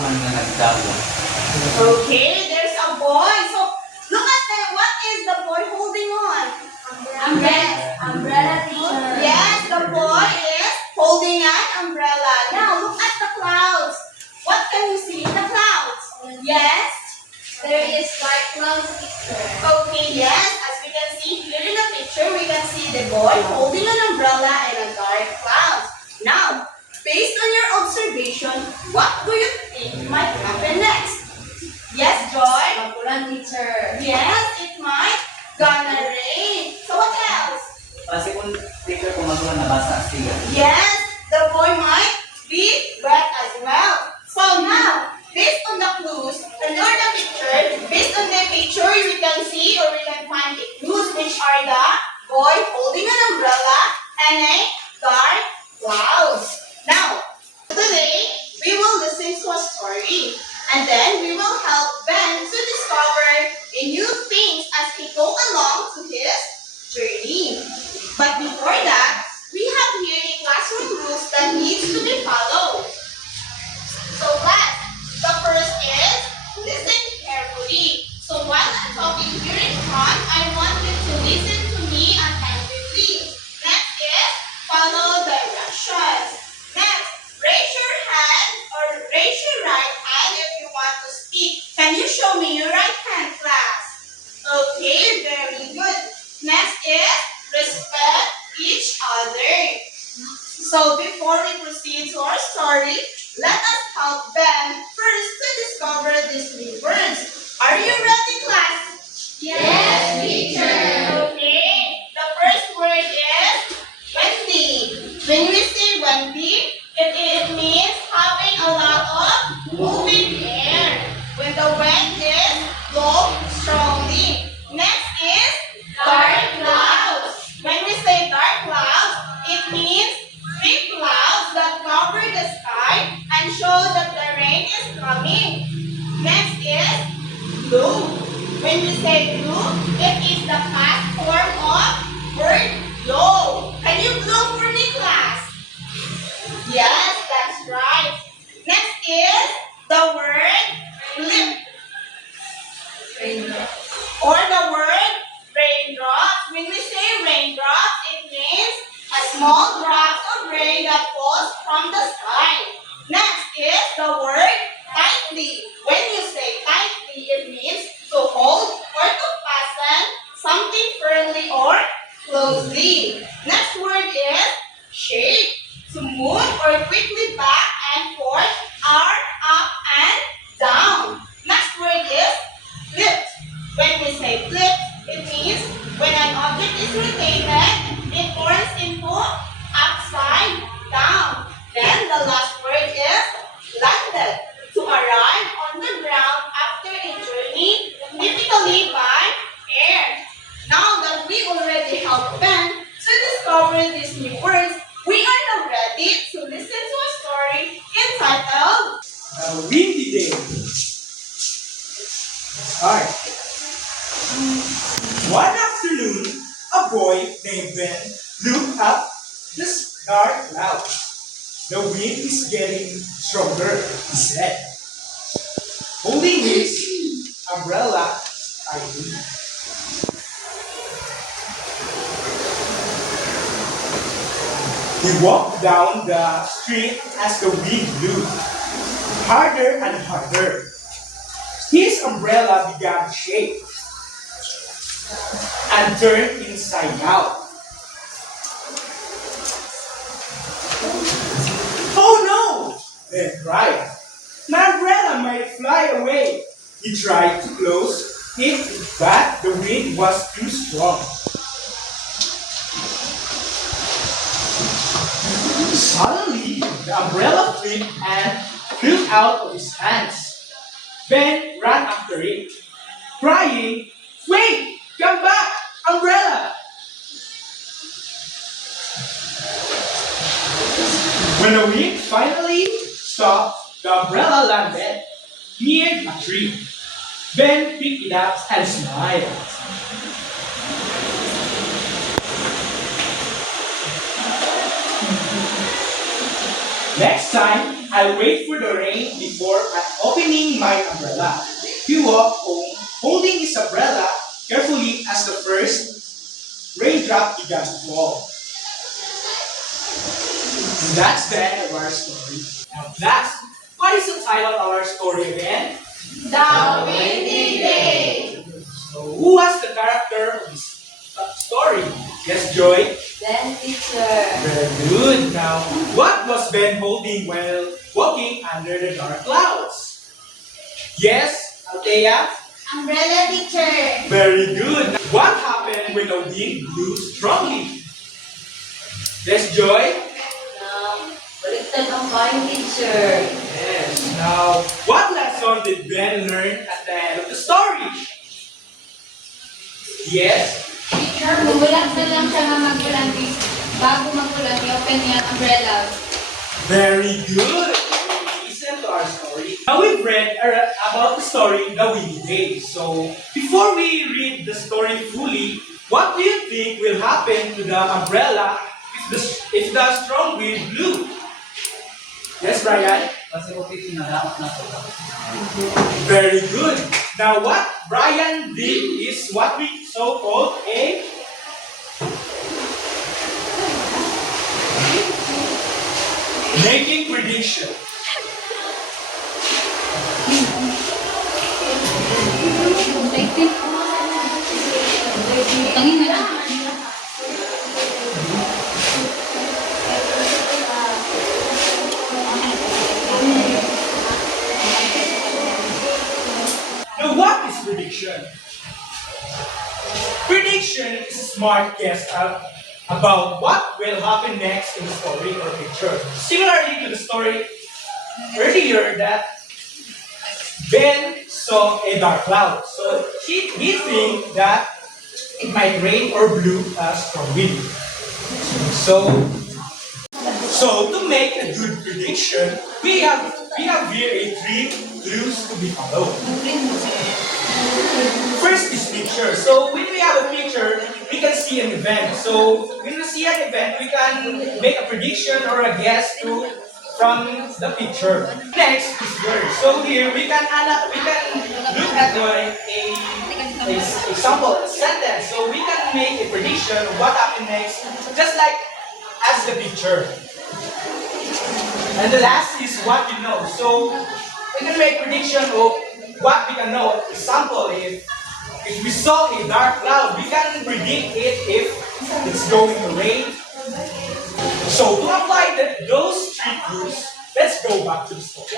man nga nagdawa. Okay, there's a boy. So, look at them. What is the boy holding on? Umbrella teacher. Yes, the boy is holding an umbrella. Now, look at the clouds. What can you see in the clouds? Yes? There is dark clouds teacher. Okay, yes. As we can see here in the picture, we can see the boy holding an umbrella and a dark cloud. Now, based on your observation, what do you think might happen next? Yes, Joy? Bakulan teacher. Yes, it might gonna rain. So what else? Kasi kung teacher kung magulang nabasa siya. Yes, the boy might be wet as well. So now, based on the clues, and or the picture, based on the picture, we can see or we can find the clues which are the boy holding an umbrella and a dark clouds. Now, today, we will listen to a story and then we will help Ben to discover a new things as he go along to his journey. But before that, we have here the classroom rules that needs to be followed. So class, the first is listen carefully. So while I'm talking here in front, I want you to listen to me attentively. Next is follow directions. Next, raise your hand or raise your right hand if you want to speak. Can you show me your right hand, class? Okay, very good. Next is respect each other. So before we proceed to our story, let us help Ben first to discover these new words. Are you ready, class? Yes, teacher. Okay, the first word is windy. When we say windy, it means having a lot of moving air. When the wind is blow strongly. Next is dark clouds. When we say dark clouds, it means thick clouds that cover the sky and show that the rain is coming. Next is blue. When we say blue, it is the past form of word blow. Can you blow for me, class? Yes, that's right. Next is the word flip or the word raindrops. When we say raindrops, it means a small drop of rain that falls from the sky. Next is the word tightly. When you say tightly, it means to hold or to fasten something firmly or closely. Next word is shake. To move or quickly back and forth or up and down. Next word is flip. When we say flip, it means when an object is rotated, it turns into upside down. Then the last word is landed. To arrive on the ground after a journey, typically by air. Now that we already helped Ben to discover these new words, we are now ready to listen to a story entitled A windy day. Alright. One afternoon, a boy named Ben looked up the dark clouds. The wind is getting stronger, he said, holding his umbrella tightly. He walked down the street as the wind blew, harder and harder. His umbrella began to shake and turned inside out. Oh no! Ben cried. My umbrella might fly away. He tried to close it, but the wind was too strong. Suddenly, the umbrella flipped and flew out of his hands. Ben ran after it, crying, "Wait! Come back! Umbrella!" When the wind finally stopped, the umbrella landed near a tree. Ben picked it up and smiled. Next time, I'll wait for the rain before opening my umbrella. He walked home holding his umbrella carefully as the first raindrop began to fall. And that's the end of our story. Now, class, what is the title of our story again? The Windy Day. So, who was the character of this story? Yes, Joy? Then teacher. Very good. Now, what was Ben holding while walking under the dark clouds? Yes, Althea? Umbrella teacher. Very good. What happened when the wind blew strongly? Yes, Joy? Baliktad ang flying teacher. Yes. Now, what lesson did Ben learn at the end of the story? Yes? Teacher, bumulat na lang siya nga magulan. Bago magulan, i-open niya ang umbrella. Very good. Listen to our story. Now we've read about the story, The Windy Day. So, before we read the story fully, what do you think will happen to the umbrella if the strong wind blew? Yes, Brian? Kasi kung na dapat na ito. Very good. Now, what Brian did is what we so-called a making prediction. Tangin na lang. Now, what is prediction? Prediction is a smart guess about what will happen next in the story or picture. Similarly to the story earlier that Ben saw a dark cloud. So he think that it might rain or blow a strong wind. So to make a good prediction, we have here a 3 clues to be followed. First is picture. So when we have a picture, we can see an event. So when we see an event, we can make a prediction or a guess from the picture. Next is word. So here we can look at a example, a sentence. So we can make a prediction of what happened next, just like as the picture. And the last is what you know. So we can make prediction of what we can know. Example, if we saw a dark cloud, we can predict it if it's going to rain. So to apply those 3 clues, let's go back to the story.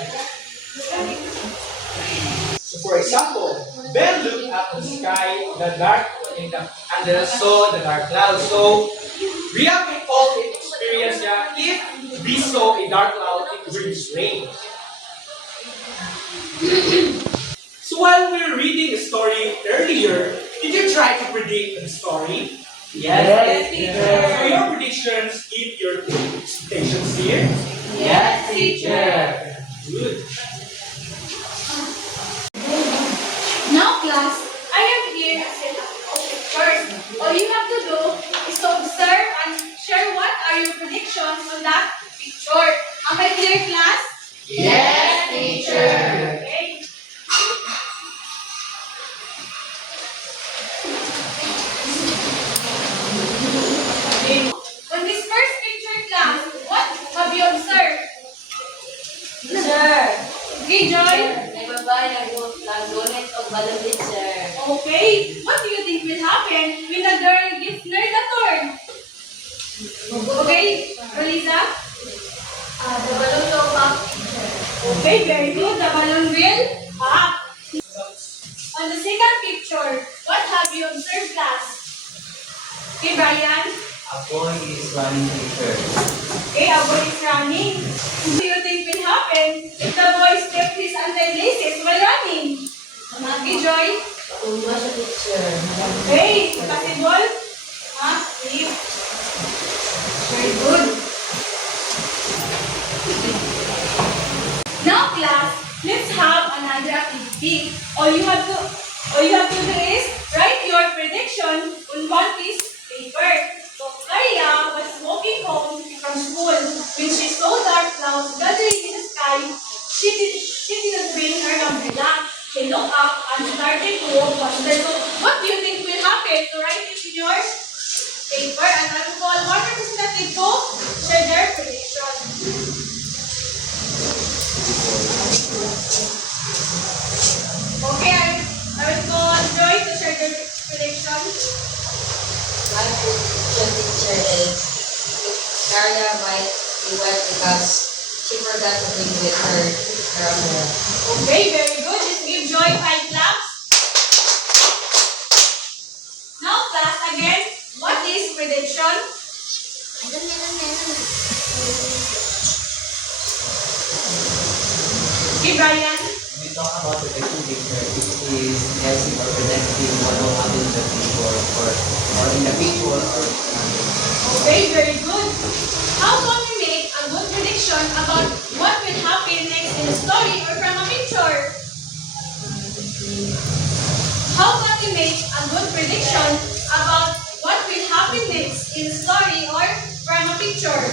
So for example, Ben looked at the sky, and saw the dark cloud. So we have all experience that if we saw a dark cloud, it brings rain. So while we were reading the story earlier, did you try to predict the story? Yes, So your predictions hit your expectations here? Yes, teacher. Good. Now, class, I am here to set up the pictures. All you have to do is to observe and share what are your predictions on that picture. Am I clear, class? Yes, teacher. Okay. On this first picture, class, what have you observed? Teacher. Okay, Joy? Nagbabay, nag-donate o balon teacher. Okay, what do you think will happen when the girl gives nerd a turn? Okay, Rolisa? The balon will pop, teacher. Okay, very good. The balloon will pop. On the second picture, what have you observed, class? Okay, Brian? A boy is running teacher. Okay, a boy is running. What do you think will happen if the boy steps his anti-laces while running? Okay, Joy? Tumba siya, teacher. Okay, possible? Leave. Very good. Now, class, let's have another activity. All you have to do is write your prediction on one piece of paper. So, Maria was walking home from school when she saw dark clouds write it in your paper and I will call one representative to share their prediction. Okay, I will call Joy to share their prediction. My prediction teacher is Daria might be wet because she forgot to bring with her umbrella. Okay, very good. Let's give Joy 5 claps. Now, class, again, what is prediction? Okay, Brian. When we talk about predicting picture, it is guessing or predicting what will happen in the future or in the future or Okay, very good. How can we make a good prediction about what will happen next in a story or from a picture? How can we make a good prediction about what will happen next in a story or from a picture?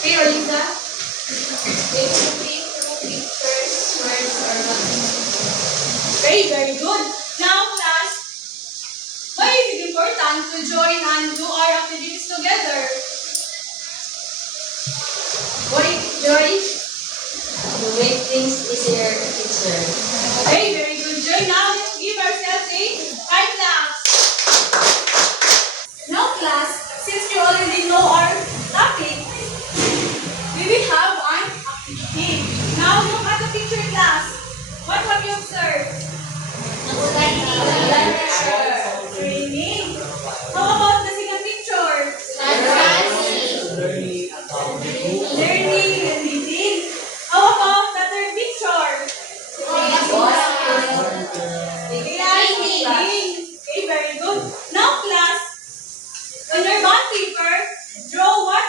Okay, Lisa. It will be through pictures, words, or lines. Okay, very good. Now, class, why is it important to join and do our activities together? What is Joy? To make things easier, teacher. Okay, very good, Joy. Now, let's give ourselves a 5 claps. Now, class, since you already know our topic, we will have an activity. Now, look at the picture, class. What have you observed? Training. How about the second picture? learning about Learning and reading. How about the third picture? Writing. Okay, very good. Now, class, on your bond paper, draw what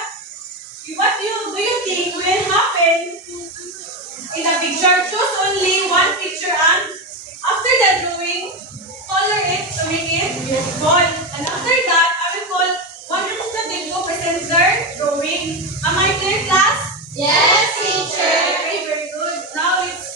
do you think will happen in the picture? Choose only one picture and after the drawing, color it to make it beautiful. And after that, I will call one representative to present their drawing. Am I clear, class? Yes, teacher. Okay, very good. Now it's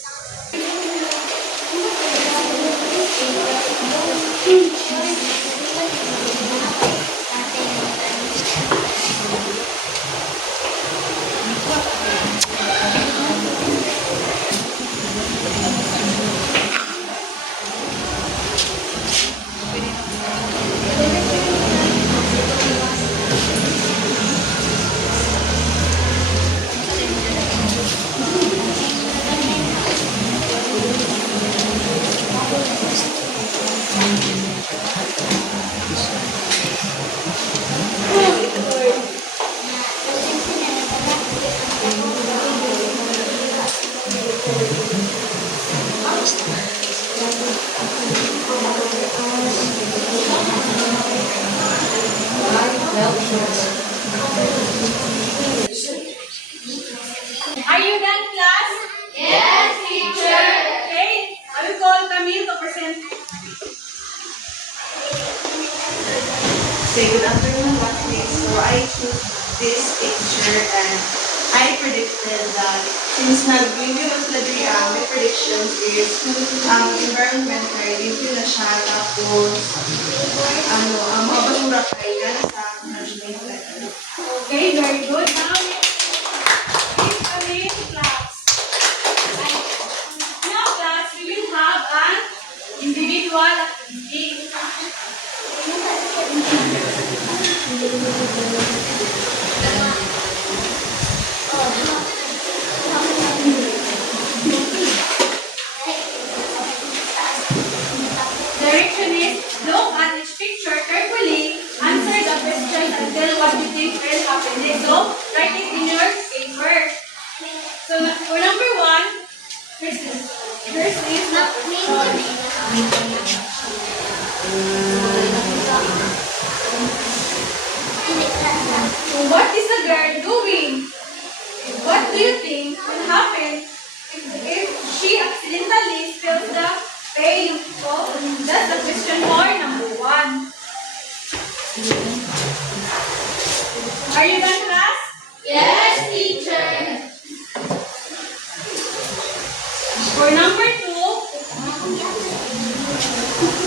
Are you done, class? Yes, teacher. Okay. I will call Camille to present. Say good afternoon, classmates. So I took this picture and I predicted that since nag-review na sila diri may predictions is environmental, review na siya, tapos ang mga basura kay gana sa management level. Okay, very good. Now, give Camille class. Now, class, we will have an individual activity. Direction is look at each picture carefully, answer the questions and tell what you think will happen next. So, write it in your paper. So, for number 1, first is what is the girl doing? What do you think will happen if she accidentally spills the paint? So, that's the question for number 1. Are you done, class? Yes, teacher. For number 2,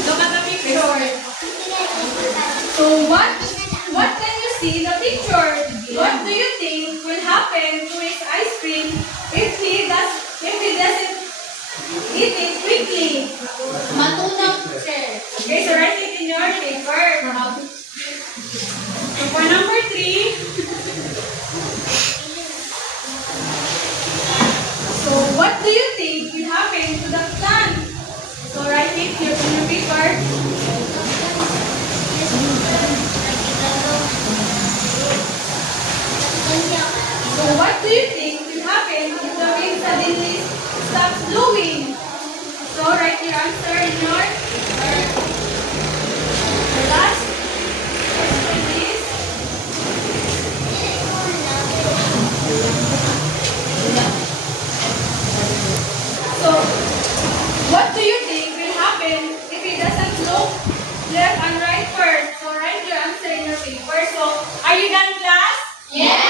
look at the picture. So what can you see in the picture? What do you think will happen to his ice cream if he doesn't eat it quickly? Matunaw, sir. Okay, so write it in your paper. So for number 3, so what do you think will happen to the plant? So write it here in your paper. So what do you think will happen if the wind suddenly stops blowing? So write your answer in your last question is. So what do you think will happen if it doesn't look left and right first? So write your answer in your paper. So are you done, class? Yes!